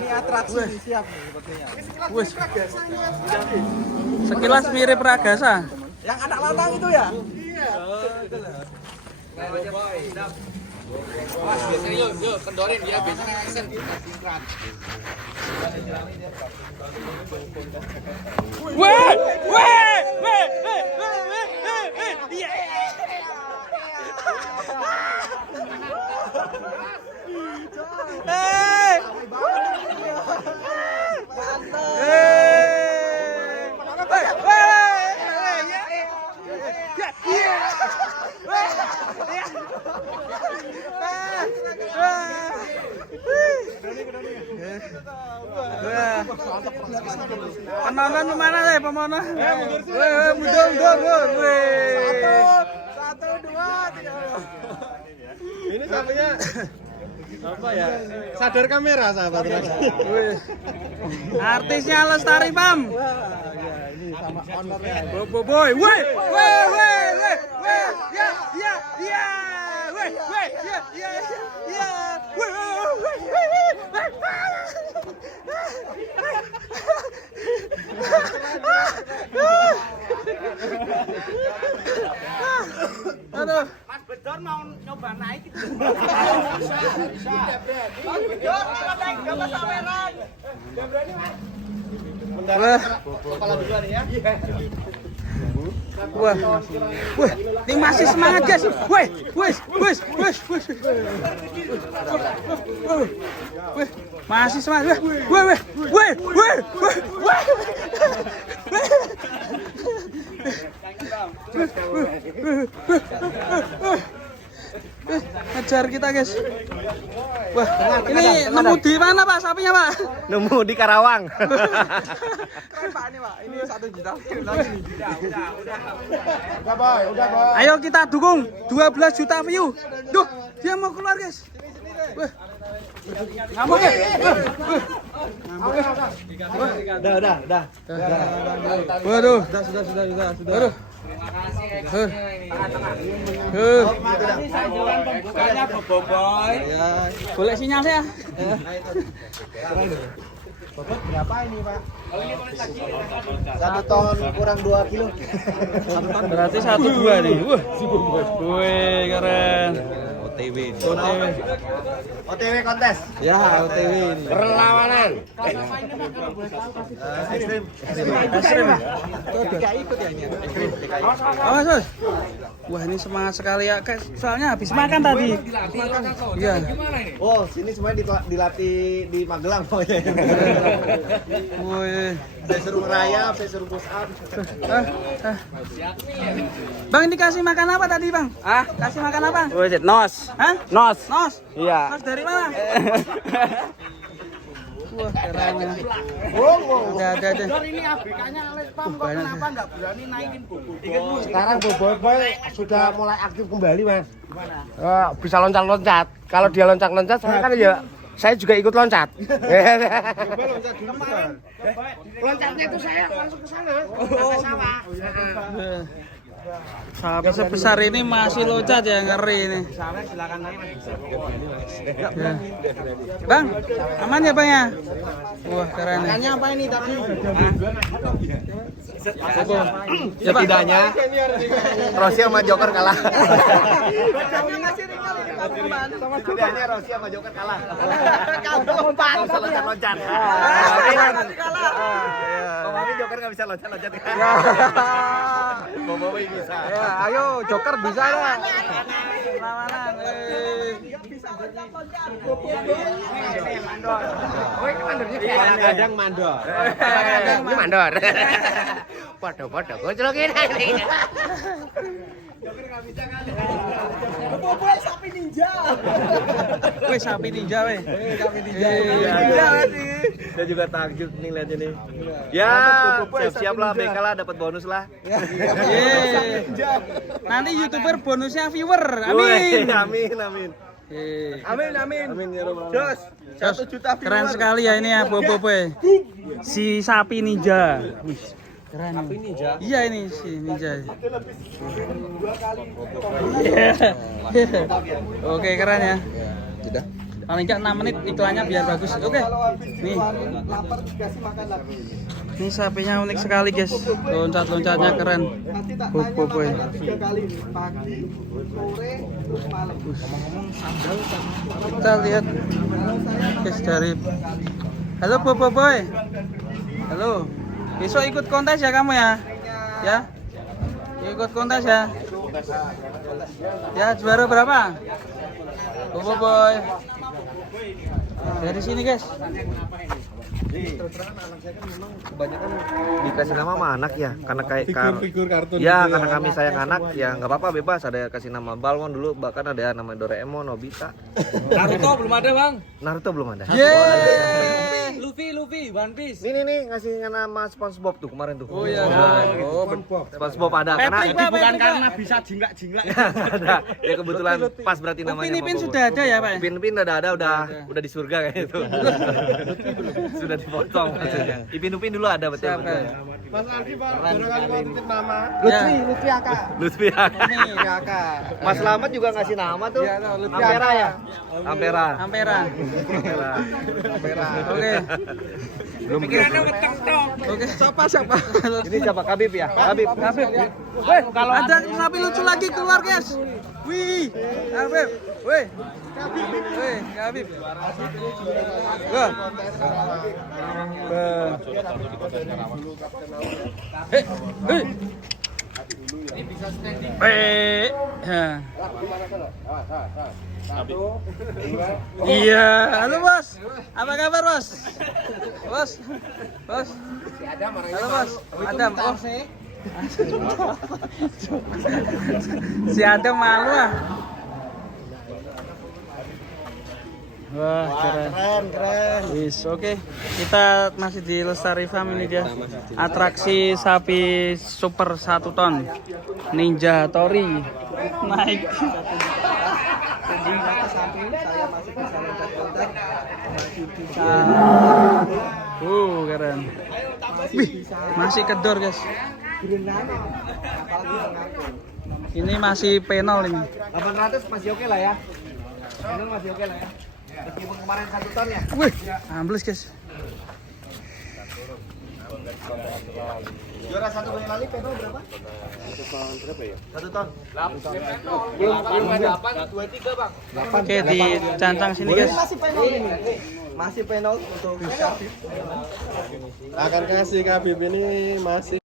Ini atraksi siap nih sepertinya. Sekilas mirip Ragasa. Yang anak latang itu ya? Iya. Biasanya yuk kendorin dia biasanya action. Penonton kemana sih pemono? Mundur. Satu, dua, tiga. Ini sapinya apa ya? Sadar kamera sahabat. Artisnya Lestari Pam. Ini sama ownernya. Boy. Aduh. Mas Bedor mau nyoba naik itu. Bisa. Mas Bedor, naik ke atas kameran. Kepala dua nih ya. Wah, ini masih semangat guys. Masih semangat. Ngejar kita guys. Wah, ini nemu di mana Pak sapinya Pak? Nemu di Karawang. Keren Pak ini Pak. Ini 1 juta. Udah boy. Ayo kita dukung 12 juta view. Duh, dia mau keluar guys. Wah. Ngamuk ya? Udah. Waduh. Sudah. Waduh. Pembukanya Boboiboy. Boleh sinyal saya. Bobot berapa ini Pak? 1 ton kurang 2 kilo. Berarti 1-2 nih. Wah, si Boboiboy. Wih, keren. OTW kontes. Ya, OTW ini. Perlawanan. Ekstrim. Enggak ikut ya ini. Awas, Mas. Wah, ini semangat sekali ya, guys. Soalnya habis makan tadi. Iya. Oh, sini semuanya dilatih di Magelang pokoknya. Wih. Saya suruh ngerayap, saya suruh push up. Bang, ini kasih makan apa tadi, Bang? Kasih makan apa? Nos. Hah? Nos. Nos? Iya. Nos dari mana? Wah, keren ya. Ada. Ini ABK-nya Ales Pam kok kenapa nggak berani naikin Boboiboy? Sekarang Boboiboy sudah mulai aktif kembali, Mas. Bisa loncat-loncat. Kalau dia loncat-loncat, saya juga ikut loncat. Kemarin Loncatnya itu saya langsung ke sana. Sampai sawah. Sapi sebesar ini masih loncat ya, ngeri ini. silakan naik. Ya. Bang, aman ya Bang ya? Wah, keren ya. Tanya apa ini tadi? Setidaknya Rossi sama Joker kalah. Setidaknya Rossi sama Joker kalah. Kalau loncat-loncat. Kemarin Joker nggak bisa loncat-loncat kan? Boboiboy bisa. Ya, ayo Joker bisa lah. Perlawanan. Kadang mandor. Ini mandor. Podo-podo gojlok ini. Wih, sapi ninja weh. Saya juga takjub nih lihat ini. Ya, siap-siap lah, BK lah, dapat bonus lah. Yeay. Nanti YouTuber bonusnya viewer. Amin. Amin, amin. Yeay. Amin. Amin ya Rob. Jos. 1 juta Keren sekali ya ini ya Boboiboy. Si sapi ninja. Wih, keren. Sapi ninja. Iya ini si ninja. Iya. Oke, keren ya. Sudah. Paling nggak 6 menit iklannya biar bagus. Oke. Nih. Lapar dikasih makan lagi. Ini sapinya unik sekali, guys. Loncat-loncatnya keren. Nanti tak Boboiboy. tanya makan 3 kali nih. Pagi, sore, terus malam. Kita lihat guys dari halo Boboiboy. Halo. Besok ikut kontes ya kamu ya? Ya? Ikut kontes ya? Ya, juara berapa? Boboiboy. Dari sini, guys. Kebanyakan dikasih nama sama anak ya, karena kayak Figur kartun. ya karena kami sayang anak ya nggak apa-apa bebas, ada kasih nama Balmon dulu, bahkan ada nama Doraemon, Nobita. Naruto belum ada, Bang. Naruto belum ada. Yeay. Luffy, One Piece. Nih ngasih nama SpongeBob tuh kemarin tuh. Oh iya. SpongeBob ada karena Patrick, Pak, Bukan Patrick, karena Pak. bisa jinglak-jinglak. ada. Ya kebetulan pas berarti namanya. Upin Ipin sama Bobo. sudah ada ya, Pak? Ipin udah di surga kayak itu. Sudah dipotong maksudnya. Ipin dulu ada betul. Siap, Pak. Mas Andi, Pak, barangkali mau titip nama. Ya. Lutfi Aka. Lutfi ya. Lutfi Aka. Mas Slamet juga ngasih nama tuh. Iya, tahu, Lutfi Ampera Aka. ya? Ampera. Ampera. Ampera. Oke. Belum Oke. Siapa? Ini siapa? Kabib ya? Kabib. Weh, kalau ada sapi lucu lagi keluar, guys. Wih, Kabib. Weh. Weh, Kabib. Wah. Ya. Iya, halo Bos. Apa kabar Bos? Bos. Halo Bos. Adam. Oh. Si Adam malu ah. Wah, keren. Wis, oke. Kita masih di Lestari Farm ini dia. Atraksi sapi super 1 ton. Ninja Tori. Naik. Keren. Wih, masih kedor, guys. Ini masih penol ini. 800 masih oke lah ya. Penol masih oke lah ya. Meskipun kemarin 1 ton ya. Wih, ambles, guys. Juara 1 Boyolali penol berapa? 1 ton. Belum ada 8, 23, Bang. Oke, dicancang sini, guys. Masih penol ini. Masih penol untuk Kabib. Akan kasih Kabib ini masih